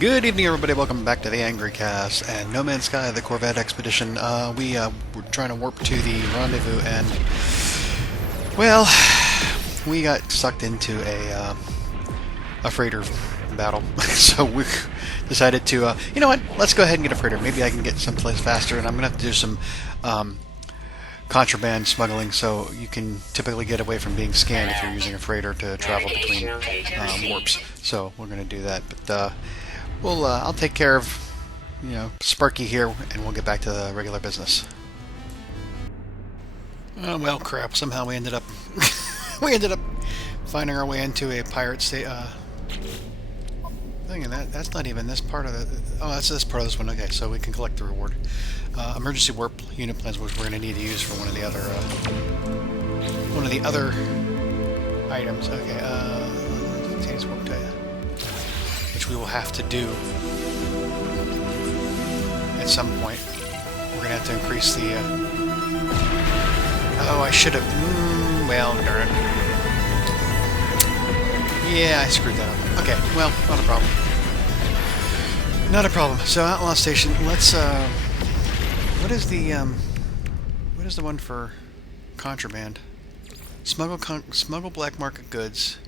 Good evening, everybody. Welcome back to the Angry Cast and No Man's Sky, the Corvette expedition. We were trying to warp to the rendezvous, and well, we got sucked into a freighter battle. So we decided to, you know what? Let's go ahead and get a freighter. Maybe I can get someplace faster, and I'm gonna have to do some contraband smuggling, so you can typically get away from being scanned if you're using a freighter to travel between warps. So we're gonna do that, but. I'll take care of, Sparky here, and we'll get back to the regular business. Oh, well, crap. Somehow we ended up finding our way into a pirate state. Thing, and that's not even this part of the. Oh, that's this part of this one. Okay, so we can collect the reward. Emergency warp unit plans, which we're going to need to use for one of the other items. Okay. Contains warp data, which we will have to do at some point. We're going to have to increase the... Oh, I should have... well, darn it. Yeah, I screwed that up. Okay, well, not a problem. Not a problem. So, Outlaw Station, let's... What is the one for contraband? Smuggle black market goods.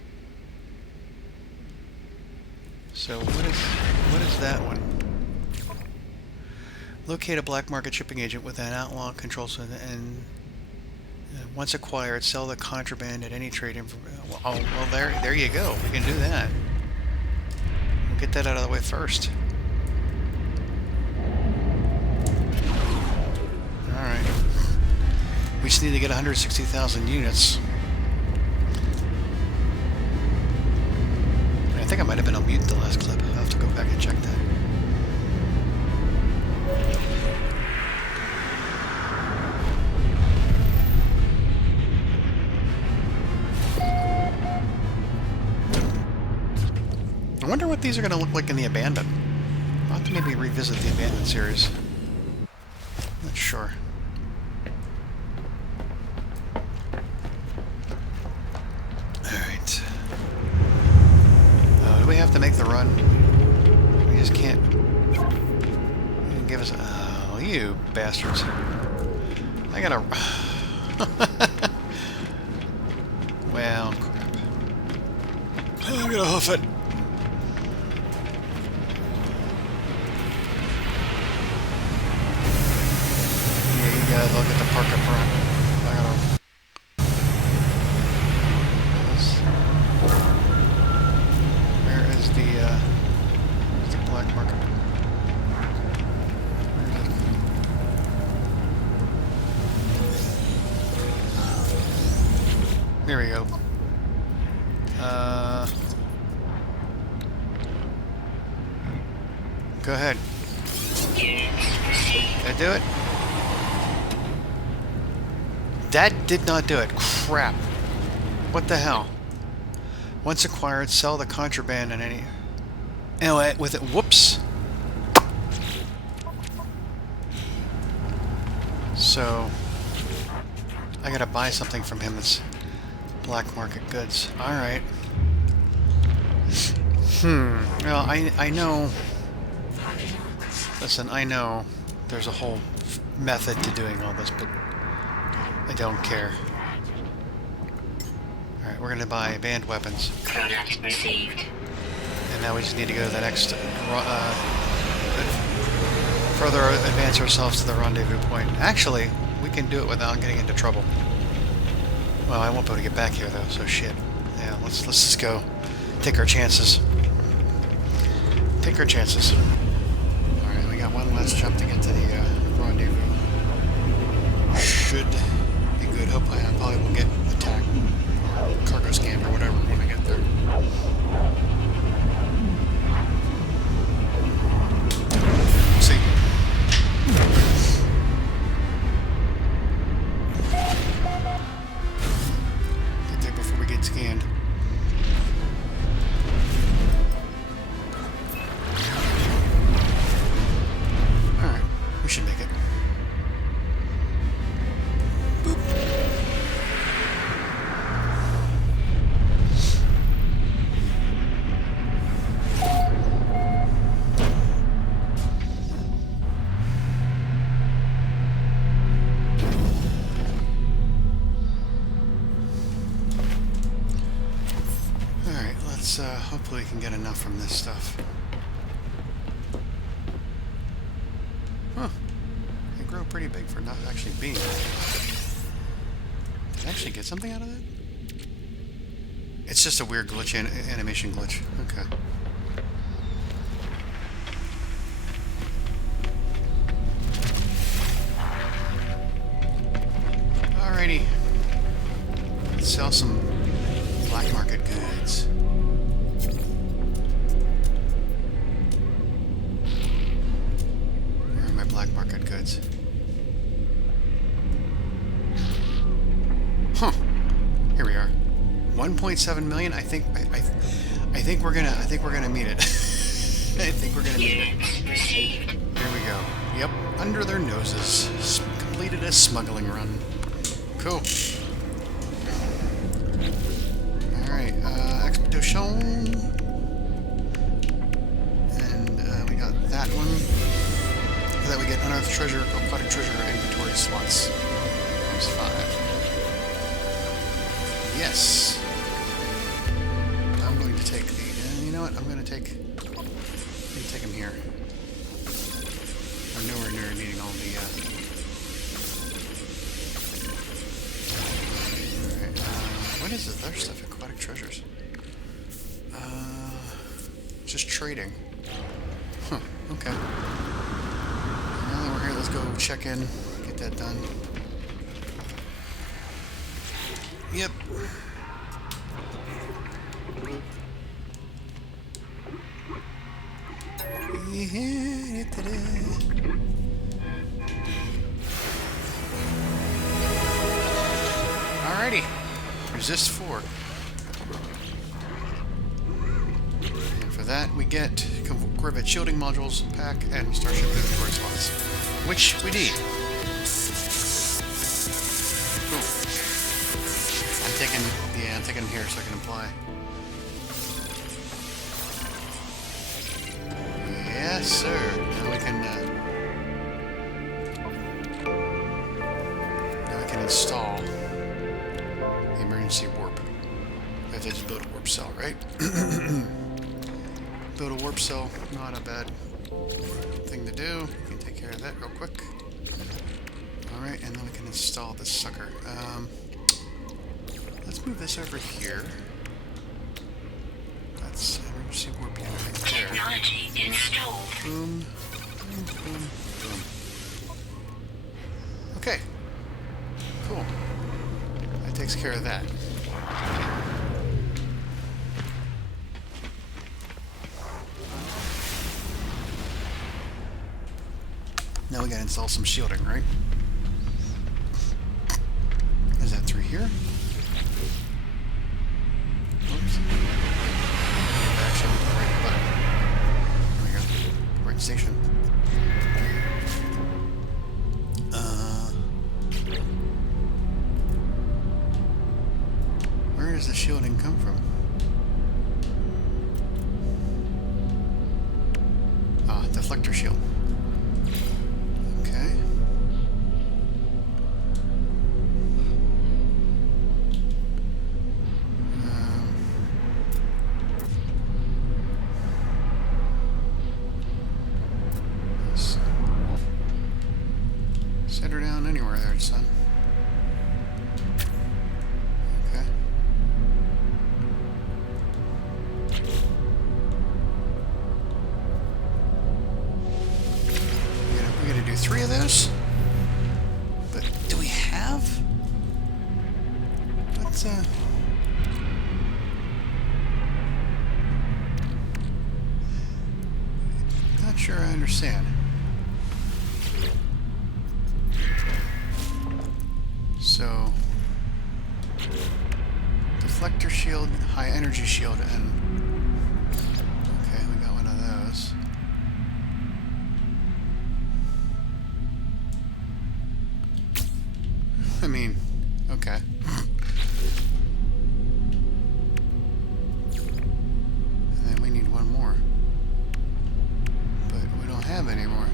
So what is that one? Locate a black market shipping agent with an outlaw control and once acquired, sell the contraband at any trade information. Well, there you go. We can do that. We'll get that out of the way first. All right. We just need to get 160,000 units. I think I might have been on mute the last clip. I'll have to go back and check that. I wonder what these are going to look like in the Abandon. I'll have to maybe revisit the Abandon series. Not sure. Alright. Do we have to make the run? We just can't. You can give us. Oh, you bastards! I gotta. Well, crap. I'm gonna hoof it. Yeah, you guys all get to park up front. I gotta. The black market. There we go. Go ahead. Did I do it? That did not do it. Crap. What the hell? Once acquired, sell the contraband in any... Anyway, with it... Whoops! So... I gotta buy something from him that's black market goods. Alright. Well, I know... Listen, I know there's a whole method to doing all this, but I don't care. Alright, we're gonna buy banned weapons. Product received. And now we just need to go to the next... further advance ourselves to the rendezvous point. Actually, we can do it without getting into trouble. Well, I won't be able to get back here, though, so shit. Yeah, let's just go. Take our chances. Take our chances. Alright, we got one last jump to get to the rendezvous. Should be good. Hopefully, I probably will get attacked. Cargo scam or whatever when I get there. See. Get there before we get scanned. Alright, we should make it. Boop. hopefully we can get enough from this stuff. Huh. They grow pretty big for not actually being. Did I actually get something out of that? It's just a weird glitch, animation glitch. Okay. Alrighty. Let's sell some black market goods. Where are my black market goods? Huh. Here we are. 1.7 million. I think we're gonna meet it. I think we're gonna meet it. Here we go. Yep, under their noses. Completed a smuggling run. Cool. Alright, expedition. And we got that one. For that we get unearthed treasure, aquatic treasure, inventory slots. There's 5. Yes. I'm going to take the. You know what? I'm going to take him here. I'm nowhere near needing all the. Alright. What is this other stuff? Aquatic treasures. Just trading. Huh. Okay. Now that we're here, let's go check in. Get that done. Yep. Alrighty. Resist 4. And for that, we get Corvette shielding modules pack and Starship inventory slots, which we need. Cool. I'm taking them here so I can apply. Yes, sir. Now we can install the emergency warp. I have to just build a warp cell, right? Build a warp cell, not a bad thing to do. We can take care of that real quick. Alright, and then we can install this sucker. Let's move this over here. That's emergency warp unit right there. Technology installed. Boom, boom, boom, boom. Okay. Cool. That takes care of that. Now we gotta install some shielding, right? Is that through here? Oops. Actually, right button. There we go. Right station. Where does the shielding come from? Ah, deflector shield. Okay. Set her down anywhere there, son. Okay. We're gonna do 3 of those. But do we have? What's not sure I understand. So, deflector shield, high energy shield, and okay, we got one of those. I mean, okay. And then we need one more, but we don't have any more.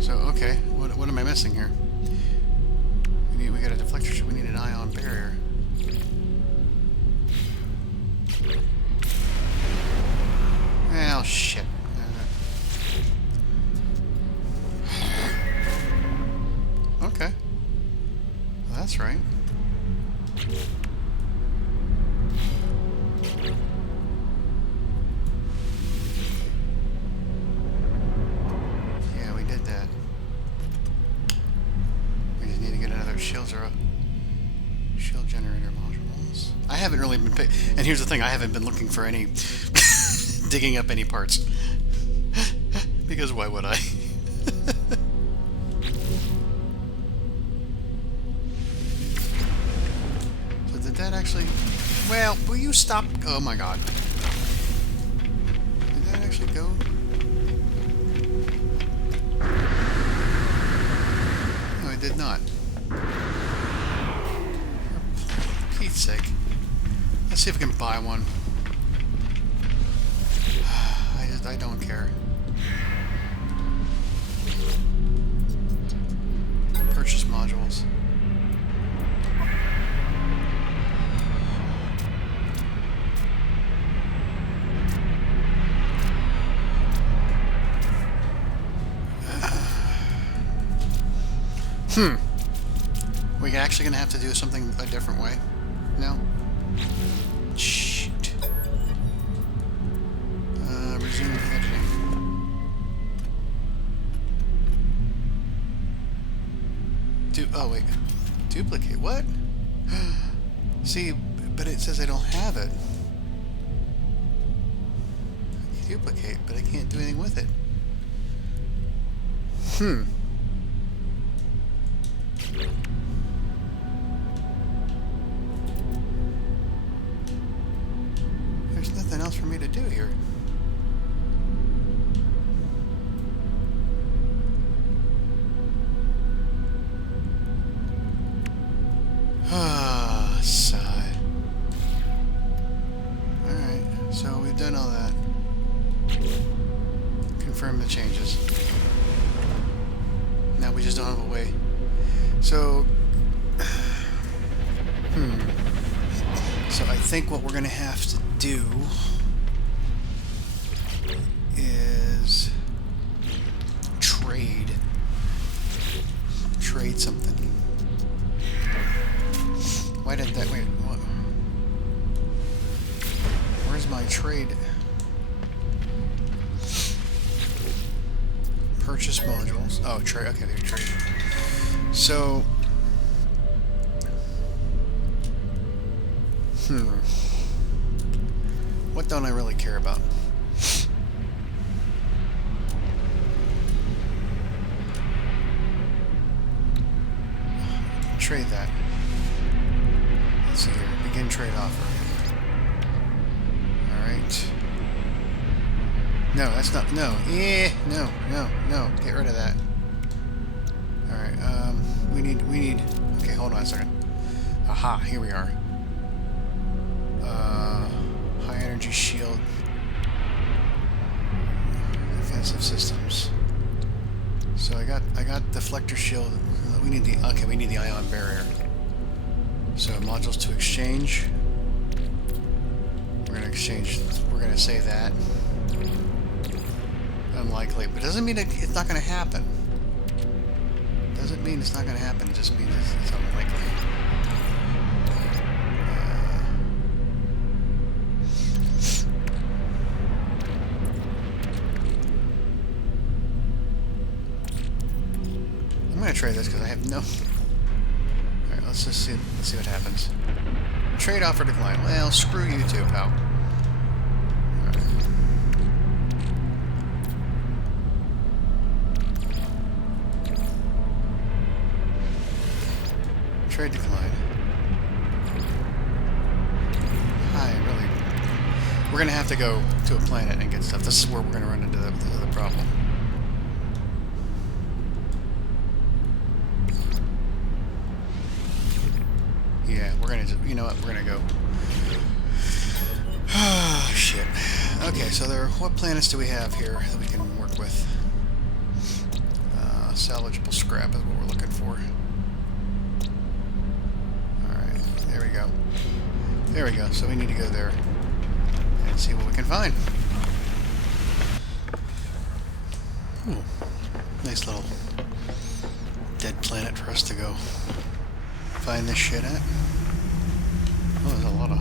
So, okay, what am I missing here? We got a deflector shield, we need an ion barrier. that's right. Yeah, we did that. We just need to get another shield generator modules. I haven't really been and here's the thing, I haven't been looking for any digging up any parts. Because why would I? So did that actually... Well, will you stop? Oh my god. Did that actually go? No, it did not. For Pete's sake. Let's see if we can buy one. I don't care. Purchase modules. We're actually gonna have to do something a different way. No? Shoot. Resume editing. Oh wait. Duplicate. What? See, but it says I don't have it. Duplicate, but I can't do anything with it. There's nothing else for me to do here. Ah, sigh. Alright, so we've done all that. Confirm the changes. Now we just don't have a way. So, So I think what we're going to have to do is trade something. Why did that... Wait, what? Where's my trade? Purchase modules. Oh, trade. Okay, there's trade. So... What don't I really care about? Trade that. Let's see here. Begin trade offer. Alright. No, that's not... No. No. Get rid of that. Alright, we need... Okay, hold on a second. Aha, here we are. High energy shield. Defensive systems. So I got deflector shield. We need the ion barrier. So modules to exchange. We're gonna save that. Unlikely, but doesn't mean it's not gonna happen. Doesn't mean it's not gonna happen. It just means it's unlikely. I'm gonna trade this because I have no... Alright, let's just see what happens. Trade offer decline. Well, screw you too, pal. Alright. Trade decline. We're gonna have to go to a planet and get stuff. This is where we're gonna run into the problem. Yeah, we're gonna just, you know what, we're gonna go. Oh, shit. Okay, so what planets do we have here that we can work with? Salvageable scrap is what we're looking for. Alright, there we go. There we go, so we need to go there and see what we can find. Ooh, nice little dead planet for us to go find this shit at? Oh, there's a lot of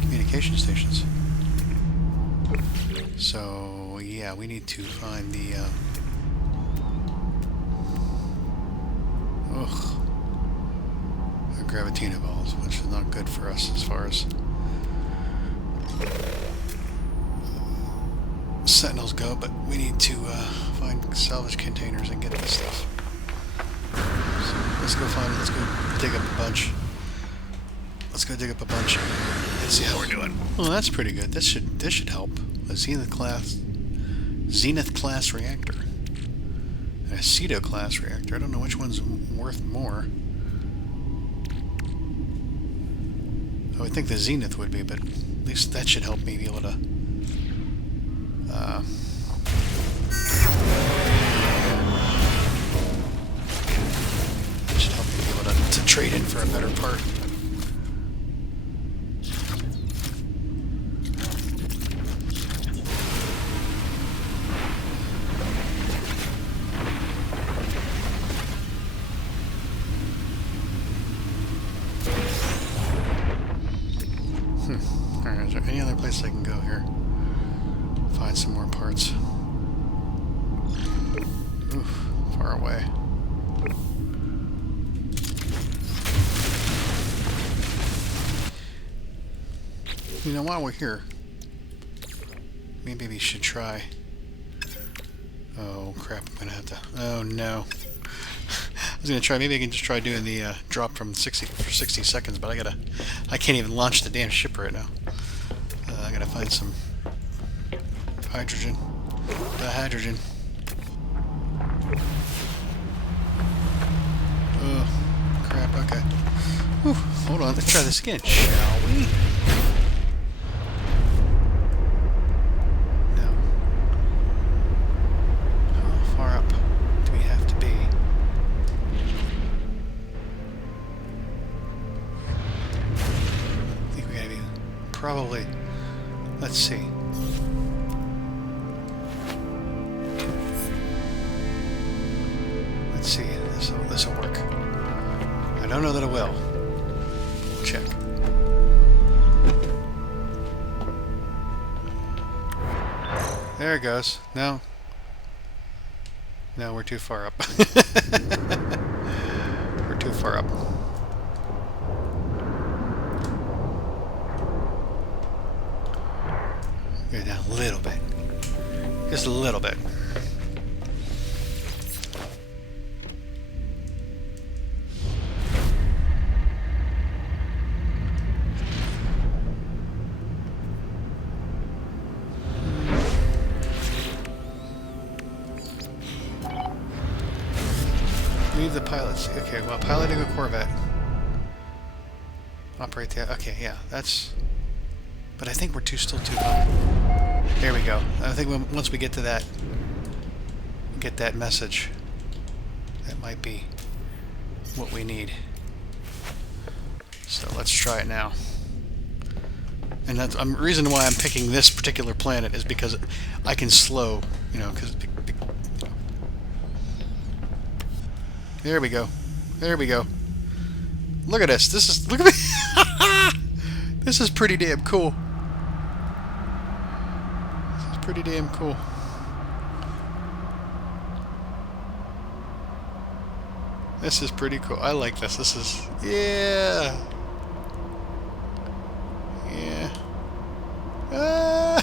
communication stations. So, yeah, we need to find the, the Gravitino balls, which is not good for us as far as Sentinels go, but we need to find salvage containers and get this stuff. So let's go find it. Let's go dig up a bunch. Let's go dig up a bunch and see how we're doing. Oh, that's pretty good. This should help. A Zenith class reactor. And a Ceto class reactor. I don't know which one's worth more. I would think the Zenith would be, but at least that should help me be able to should help me be able to trade in for a better part. Alright, is there any other place I can go here? Find some more parts. Oof, far away. You know, while we're here, maybe we should try... Oh crap, I'm gonna have to... Oh no. I was gonna try, maybe I can just try doing the drop from 60 for 60 seconds, but I can't even launch the damn ship right now. I gotta find some hydrogen. Dihydrogen. Oh, crap, okay. Whew, hold on, let's try this again, shall we? No. How far up do we have to be? I think we gotta be probably... Let's see. Let's see. This will work. I don't know that it will. We'll check. There it goes. No. No, we're too far up. We're too far up. Go down a little bit. Just a little bit. Leave the pilots. Okay, well, piloting a Corvette. Operate the... Okay, yeah, that's... But I think we're still too high. There we go. I think once we get to that, get that message, that might be what we need. So let's try it now. And that's the reason why I'm picking this particular planet is because I can slow, you know, because... There we go. There we go. Look at this. This is... Look at me. This is pretty damn cool. This is pretty damn cool. This is pretty cool. I like this. This is... Yeah. Yeah. Ah.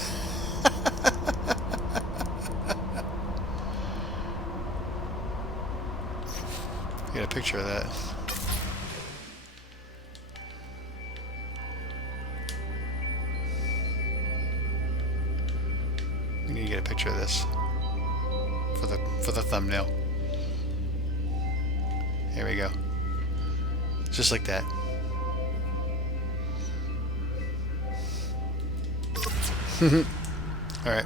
Get a picture of that. We need to get a picture of this for the thumbnail. There we go. Just like that. All right.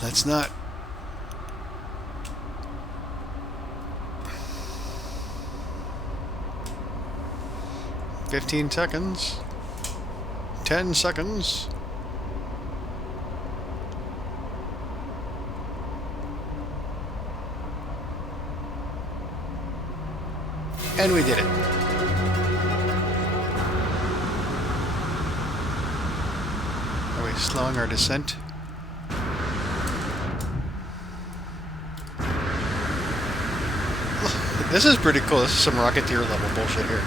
Let's not. "15 seconds. 10 seconds. And we did it. Are we slowing our descent? This is pretty cool. This is some Rocketeer level bullshit here.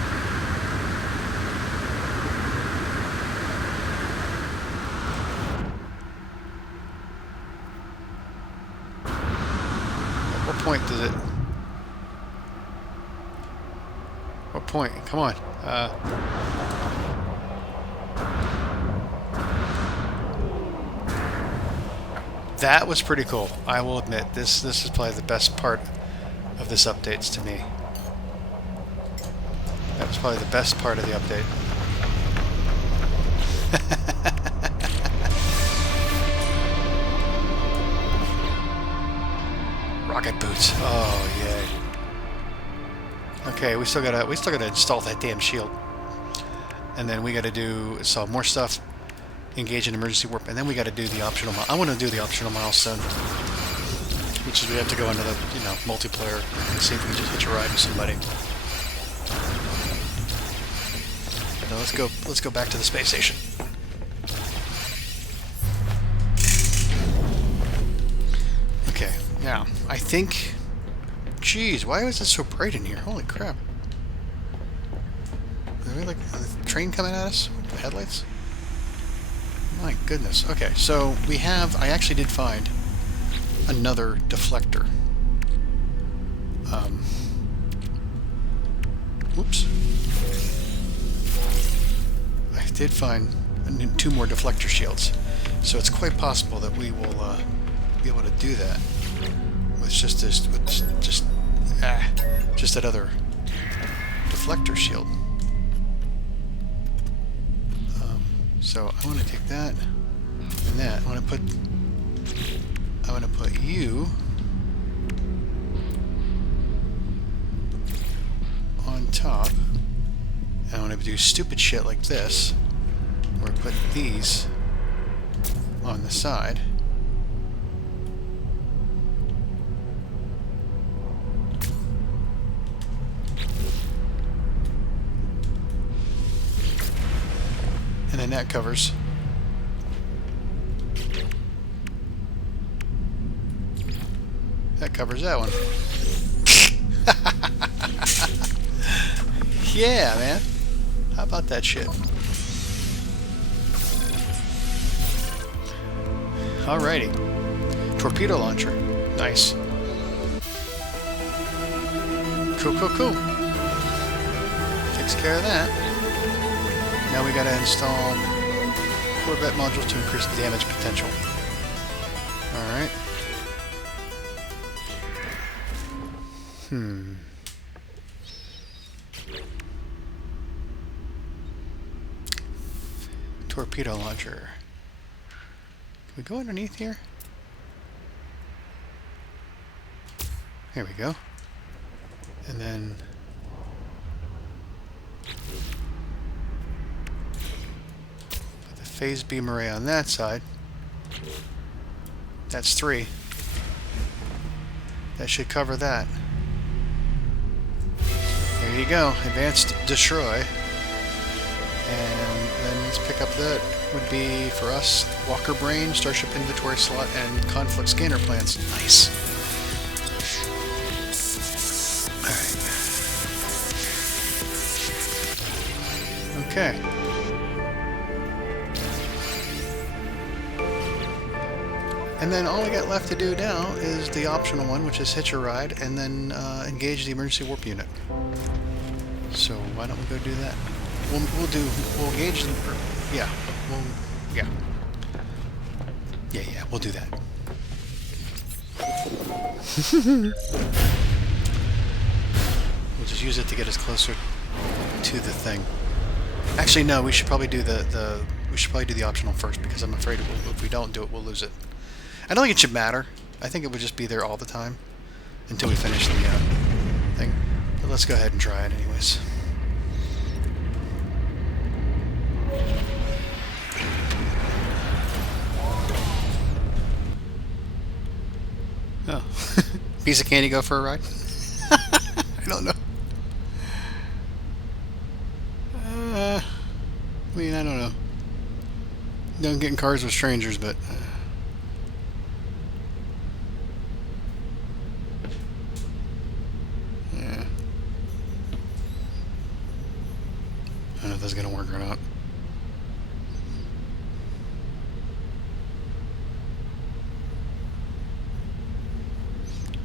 At what point does it... What point? Come on. That was pretty cool. I will admit, this is probably the best part of this updates to me. That was probably the best part of the update. Rocket boots. Oh yay. Okay, we still gotta install that damn shield. And then we gotta do more stuff, engage in emergency warp, and then we gotta do the optional I wanna do the optional milestone. Which is we have to go into the, multiplayer and see if we can just hitch a ride with somebody. Now let's go back to the space station. Okay, now I think, jeez, why was it so bright in here? Holy crap. Is there like a train coming at us with the headlights? My goodness. Okay, so I actually did find another deflector. Whoops. I did find 2 more deflector shields, so it's quite possible that we will be able to do that with just that other deflector shield. So I want to take that and that. I want to put you on top, and I want to do stupid shit like this, where I put these on the side. And then that covers. That covers that one. Yeah, man. How about that shit? Alrighty. Torpedo launcher. Nice. Cool, cool, cool. Takes care of that. Now we gotta install Corvette modules to increase damage potential. Alright. Torpedo launcher. Can we go underneath here? Here we go. And then put the phase beam array on that side. That's 3. That should cover that. There you go. Advanced destroy. And then let's pick up that would be for us Walker Brain, Starship Inventory Slot, and Conflict Scanner Plans. Nice. Alright. Okay. And then all we got left to do now is the optional one, which is hitch a ride, and then engage the emergency warp unit. So why don't we go do that? We'll engage them. Yeah. We'll do that. We'll just use it to get us closer to the thing. Actually, no. We should probably do the optional first, because I'm afraid if we don't do it, we'll lose it. I don't think it should matter. I think it would just be there all the time until we finish the thing. But let's go ahead and try it anyways. Oh. Piece of candy go for a ride? I don't know. Don't get in cars with strangers, but... yeah. I don't know if that's going to work or not.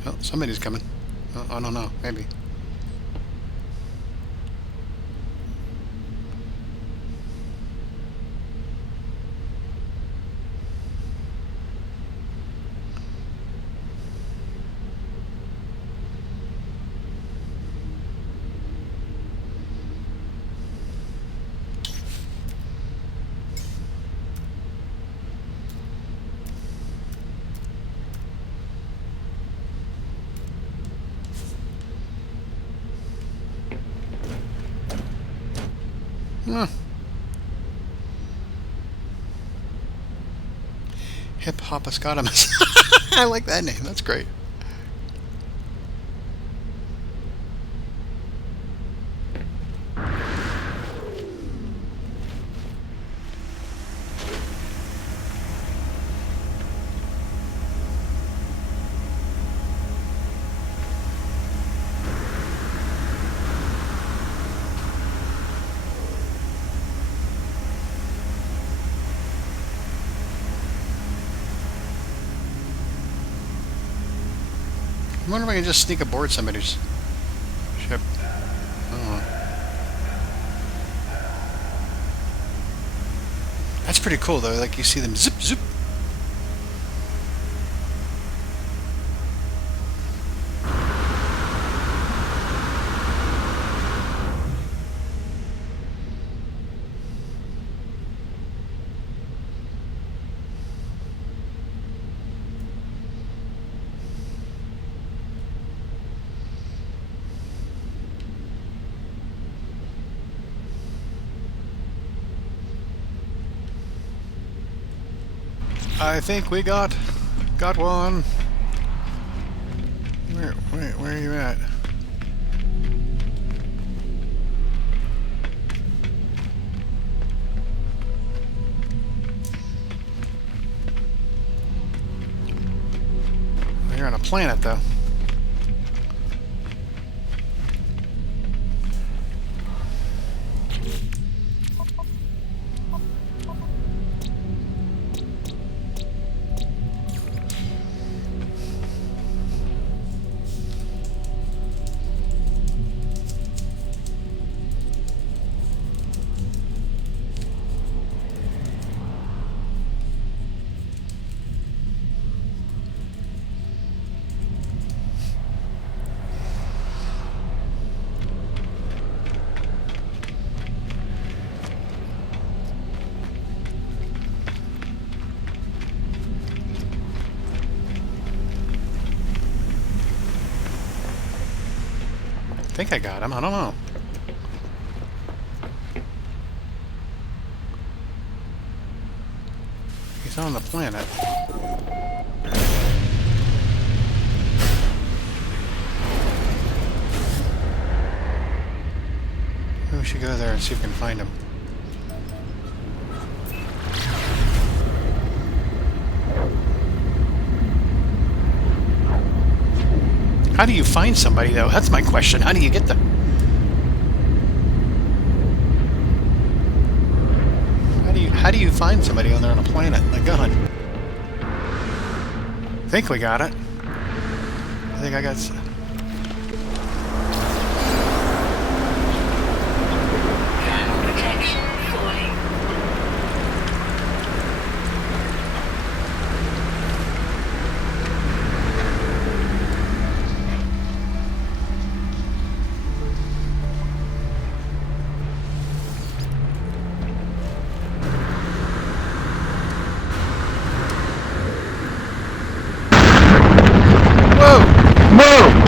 Oh, somebody's coming. Oh, I don't know. Maybe. Huh. Hippopotamus. I like that name. That's great. I wonder if I can just sneak aboard somebody's ship. Oh. That's pretty cool, though. Like, you see them zip, zip. I think we got one. Where are you at? You're on a planet, though. I think I got him. I don't know. He's on the planet. Maybe we should go there and see if we can find him. How do you find somebody, though? That's my question. How do you get them? How do you find somebody when they're on a planet? My God. I think we got it. I think I got... Whoa!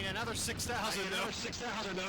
need another 6,000 though. Another 6,000 though.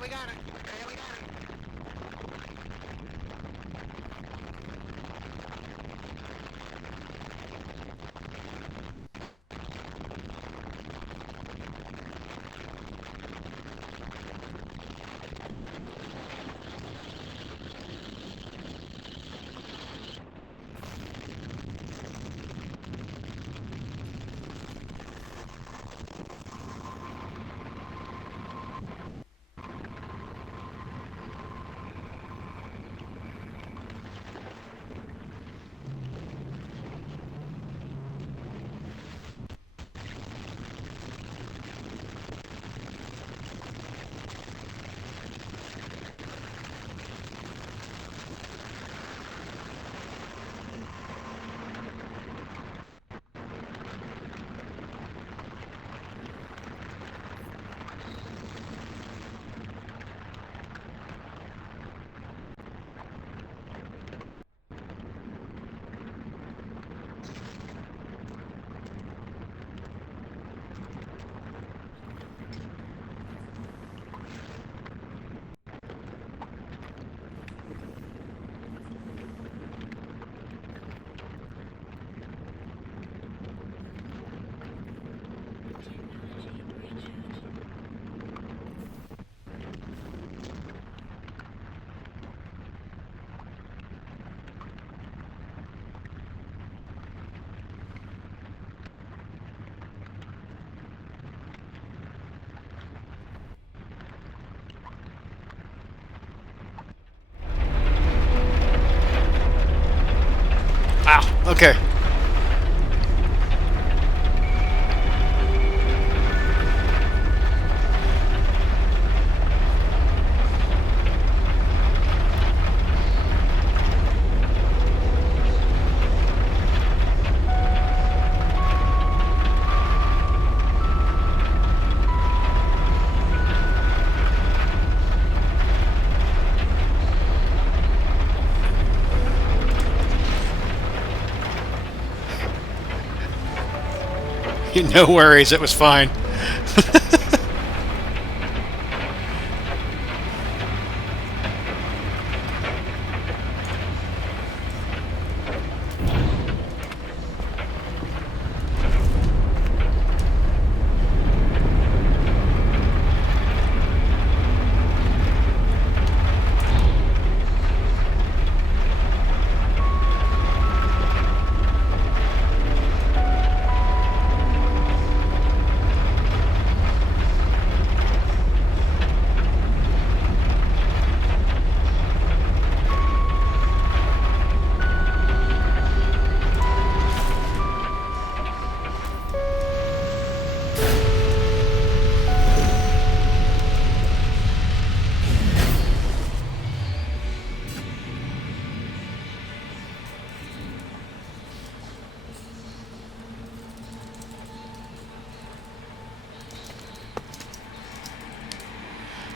We got it. Hey, we got it. Wow, okay. No worries, it was fine.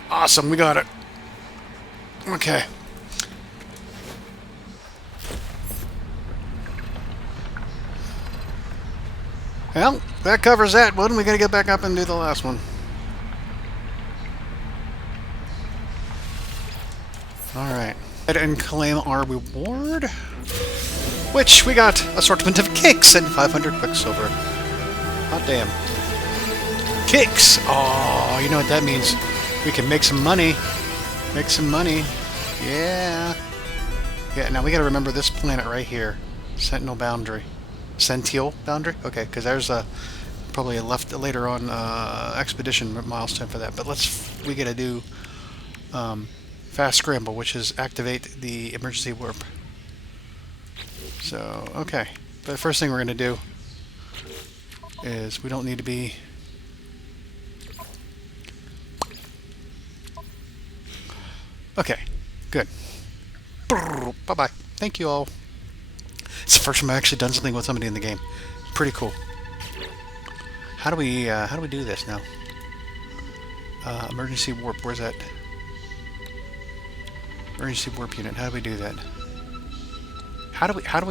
Awesome, we got it. Okay. Well, that covers that one. We gotta get back up and do the last one. Alright. And claim our reward. Which we got assortment of kicks and 500 quicksilver. Hot damn. Kicks! Oh, you know what that means. We can make some money. Make some money. Yeah. Yeah, now we gotta remember this planet right here. Sentinel boundary. Sentinel boundary? Okay, because there's probably a later on expedition milestone for that. But we gotta do fast scramble, which is activate the emergency warp. So, okay. But the first thing we're gonna do is we don't need to be... Okay, good. Bye-bye. Thank you all. It's the first time I've actually done something with somebody in the game. Pretty cool. How do we do this now? Emergency warp. Where's that? Emergency warp unit. How do we do that? How do we How do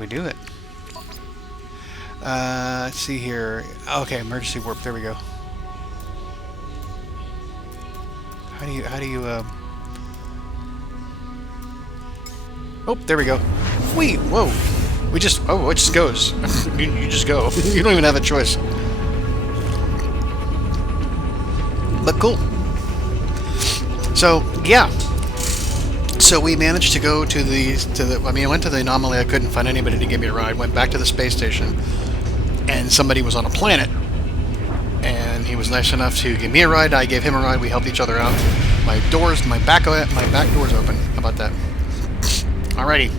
we do it? Let's see here. Okay, emergency warp. There we go. How do you Oh, there we go. Wait, whoa. It just goes. you just go. You don't even have a choice. But cool. So, yeah. So we managed to go to the I mean, I went to the anomaly. I couldn't find anybody to give me a ride. Went back to the space station, and somebody was on a planet. And he was nice enough to give me a ride. I gave him a ride. We helped each other out. My back door's open. How about that? Alrighty.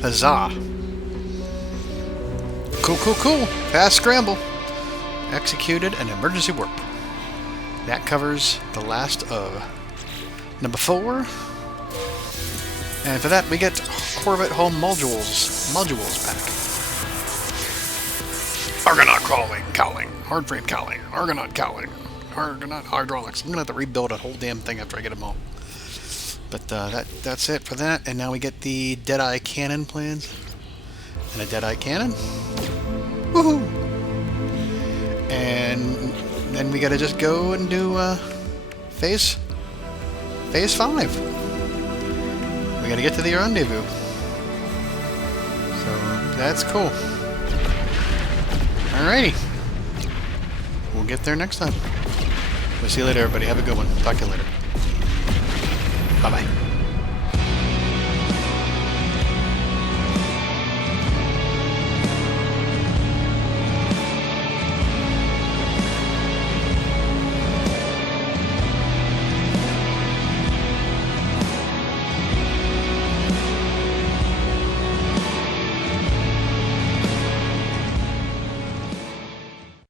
Huzzah. Cool, cool, cool. Fast scramble. Executed an emergency warp. That covers the last of number 4. And for that, we get Corvette Home modules back. Argonaut cowling, hard frame cowling, Argonaut cowling, Argonaut hydraulics. I'm gonna have to rebuild a whole damn thing after I get them all. But that's it for that. And now we get the Deadeye cannon plans. And a Deadeye cannon. Woohoo! And then we gotta just go and do phase 5. We gotta get to the rendezvous. So that's cool. Alrighty. We'll get there next time. We'll see you later, everybody. Have a good one. Talk to you later. Bye-bye.